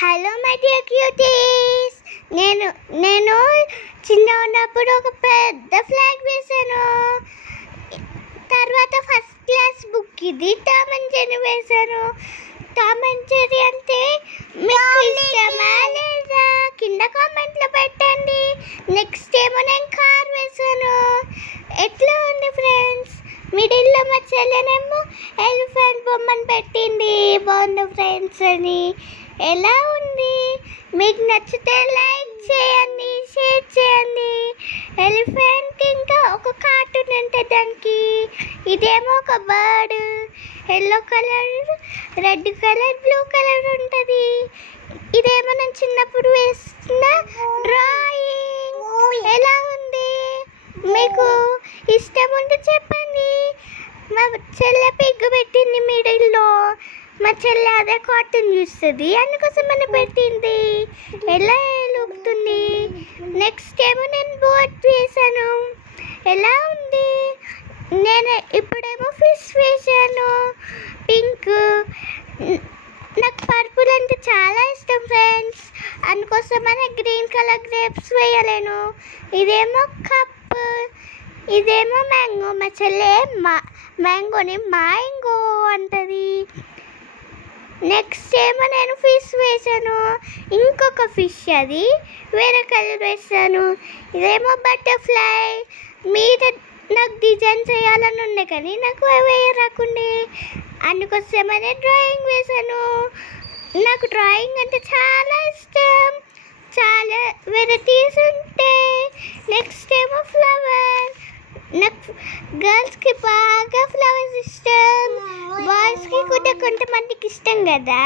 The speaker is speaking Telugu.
హలో మై డియర్ క్యూటీస్, నేను చిన్న ఉన్నప్పుడు ఒక పెద్ద ఫ్లాగ్ వేసాను. తర్వాత ఫస్ట్ క్లాస్ బుక్ ఇది టామ్ అండ్ జెర్రీ వేసాను. టామ్ అండ్ జెర్రీ అంటే మీకు ఇష్టమా లేదా కింద కామెంట్లో పెట్టండి. నెక్స్ట్ ఏమో నేను కార్ వేసాను. ఎట్లా ఉంది ఫ్రెండ్స్? మిడిల్లో మా చెల్లెనేమో ఎలిఫెంట్ బొమ్మను పెట్టింది. బాగుంది ఫ్రెండ్స్ అని. ఎలా ఉంది? మీకు నచ్చితే లైక్ చేయండి, షేర్ చేయండి. ఎలిఫెంట్ ఇంకా ఒక కార్టూన్ ఉంటుంది దానికి. ఇదేమో ఒక bird, yellow colour, red colour, blue colour ఉంటుంది. ఇదేమో నేను చిన్నప్పుడు వేసిన డ్రాయింగ్. ఎలా ఉంది? మీకు ఇష్టం ఉంటే చెప్పండి. మా చెల్లె పిగ్ పెట్టింది మిడిల్లో. మా చెల్లె అదే కార్టూన్ చూస్తుంది, అందుకోసం మన పెట్టింది. ఎలా లూపుతుంది? నెక్స్ట్ ఏమో నేను బోట్ వేసాను. ఎలా ఉంది? నేను ఇప్పుడేమో ఫిష్ వేసాను, పింక్. నాకు పర్పుల్ అంటే చాలా ఇష్టం ఫ్రెండ్స్, అందుకోసమనే గ్రీన్ కలర్ గ్రేప్స్ వేయలేను. ఇదేమో కప్, ఇదేమో మ్యాంగో. మా చెల్లె మ్యాంగోని మ్యాంగో అంటది. నెక్స్ట్ ఏమో నేను ఫిష్ వేసాను, ఇంకొక ఫిష్, అది వేరే కలర్ వేసాను. ఇదేమో బటర్ఫ్లై. మీద నాకు డిజైన్ చేయాలని ఉండే కానీ నాకు వేయరాకుండే, అందుకోసమనే డ్రాయింగ్ వేసాను. నాకు డ్రాయింగ్ అంటే చాలా ఇష్టం, చాలా వెరైటీస్ ఉంటాయి. నెక్స్ట్ ఏమో ఫ్లవర్. నాకు గర్ల్స్కి బాగా ఫ్లవర్స్ ఇష్టం, బాయ్స్కి కూడా కొంతమందికి ఇష్టం కదా.